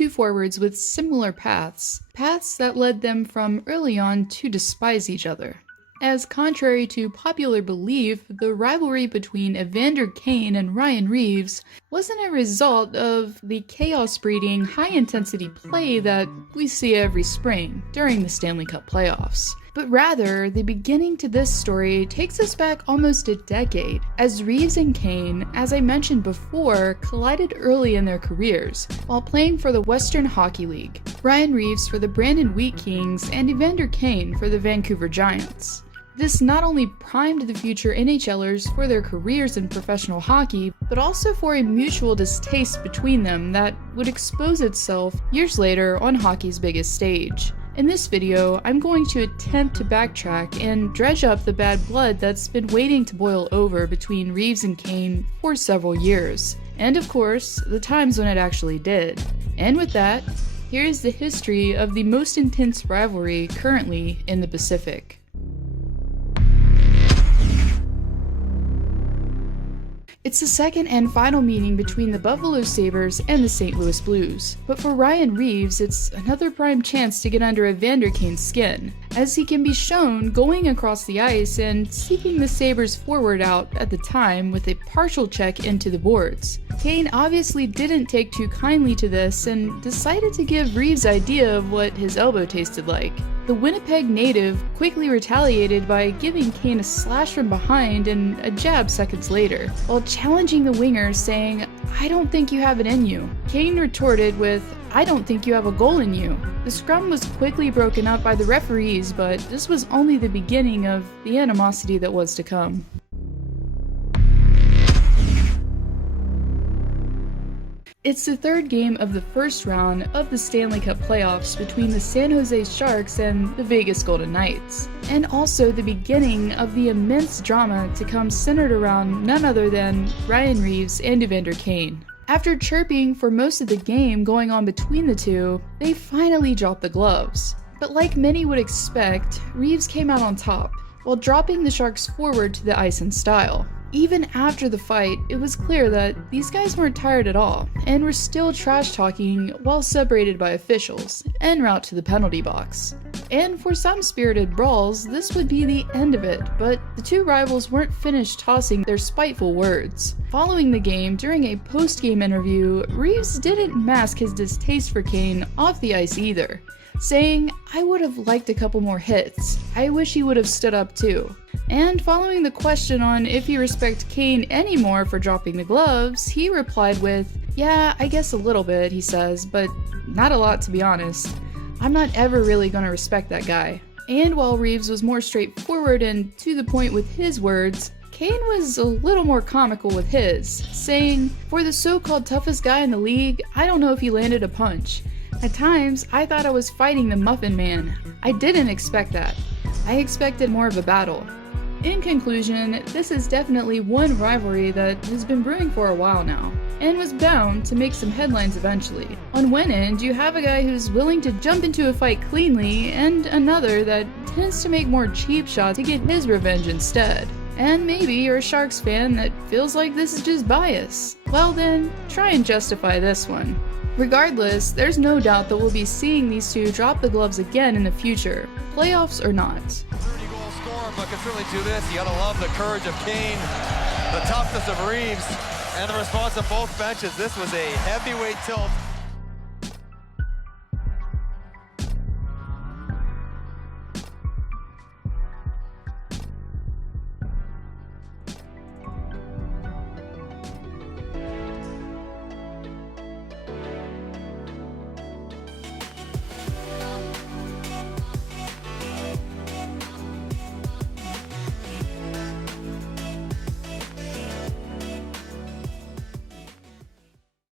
two forwards with similar paths that led them from early on to despise each other. As contrary to popular belief, the rivalry between Evander Kane and Ryan Reaves wasn't a result of the chaos-breeding, high-intensity play that we see every spring during the Stanley Cup playoffs. But rather, the beginning to this story takes us back almost a decade, as Reaves and Kane, as I mentioned before, collided early in their careers, while playing for the Western Hockey League. Ryan Reaves for the Brandon Wheat Kings and Evander Kane for the Vancouver Giants. This not only primed the future NHLers for their careers in professional hockey, but also for a mutual distaste between them that would expose itself years later on hockey's biggest stage. In this video, I'm going to attempt to backtrack and dredge up the bad blood that's been waiting to boil over between Reaves and Kane for several years, and of course, the times when it actually did. And with that, here is the history of the most intense rivalry currently in the Pacific. It's the second and final meeting between the Buffalo Sabres and the St. Louis Blues, but for Ryan Reaves, it's another prime chance to get under Evander Kane's skin, as he can be shown going across the ice and seeking the Sabres forward out at the time with a partial check into the boards. Kane obviously didn't take too kindly to this and decided to give Reaves' idea of what his elbow tasted like. The Winnipeg native quickly retaliated by giving Kane a slash from behind and a jab seconds later, while challenging the winger saying, "I don't think you have it in you." Kane retorted with, "I don't think you have a goal in you." The scrum was quickly broken up by the referees, but this was only the beginning of the animosity that was to come. It's the third game of the first round of the Stanley Cup playoffs between the San Jose Sharks and the Vegas Golden Knights, and also the beginning of the immense drama to come centered around none other than Ryan Reaves and Evander Kane. After chirping for most of the game going on between the two, they finally dropped the gloves. But like many would expect, Reaves came out on top, while dropping the Sharks forward to the ice in style. Even after the fight, it was clear that these guys weren't tired at all, and were still trash-talking while separated by officials, en route to the penalty box. And for some spirited brawls, this would be the end of it, but the two rivals weren't finished tossing their spiteful words. Following the game, during a post-game interview, Reaves didn't mask his distaste for Kane off the ice either, saying, "I would have liked a couple more hits. I wish he would have stood up too." And following the question on if he respects Kane anymore for dropping the gloves, he replied with, "Yeah, I guess a little bit," he says, "but not a lot to be honest. I'm not ever really gonna respect that guy." And while Reaves was more straightforward and to the point with his words, Kane was a little more comical with his, saying, "For the so-called toughest guy in the league, I don't know if he landed a punch. At times, I thought I was fighting the Muffin Man. I didn't expect that. I expected more of a battle." In conclusion, this is definitely one rivalry that has been brewing for a while now, and was bound to make some headlines eventually. On one end, you have a guy who's willing to jump into a fight cleanly, and another that tends to make more cheap shots to get his revenge instead. And maybe you're a Sharks fan that feels like this is just bias. Well then, try and justify this one. Regardless, there's no doubt that we'll be seeing these two drop the gloves again in the future, playoffs or not. 30-goal scorer, but can certainly do this. You gotta love the courage of Kane, the toughness of Reaves, and the response of both benches. This was a heavyweight tilt.